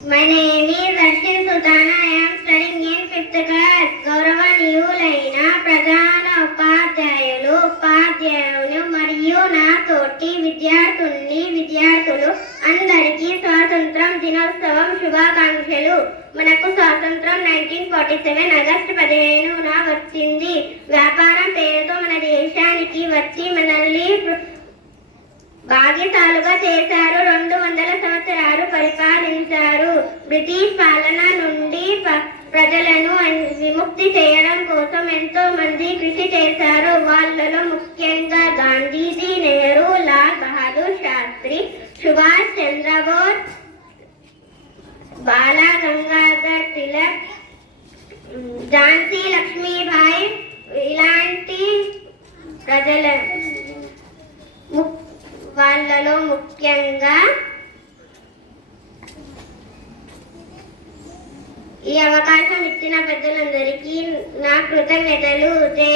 My name is Arshin Sultana. I am studying in 5th class. గౌరవనీయులైన ప్రధాన ఉపాధ్యాయులు మరియు నా తోటి విద్యార్థులు అందరికీ స్వాతంత్రం దినోత్సవం శుభాకాంక్షలు. మనకు స్వాతంత్రం 1947 ఆగస్టు 15న వచ్చింది. వ్యాపారం పేరుతో మన దేశానికి వచ్చి మనల్ని బాధ్యతలుగా చేశారు. 200 సంవత్సరాలు పరిపాలించారు. బ్రిటిష్ పాలన నుండి ప్రజలను విముక్తి చేయడం కోసం ఎంతో మంది కృషి చేశారు. వాళ్ళలో ముఖ్యంగా గాంధీజీ, నెహ్రూ, లాల్ బహదూర్ శాస్త్రి, సుభాష్ చంద్రబోస్, బాల గంగాధర్ తిలక్, ఝాన్సీ లక్ష్మీబాయి ఇలాంటి వాళ్ళలో ముఖ్యంగా ఈ అవకాశం ఇచ్చిన పెద్దలందరికీ నా కృతజ్ఞతలు. జై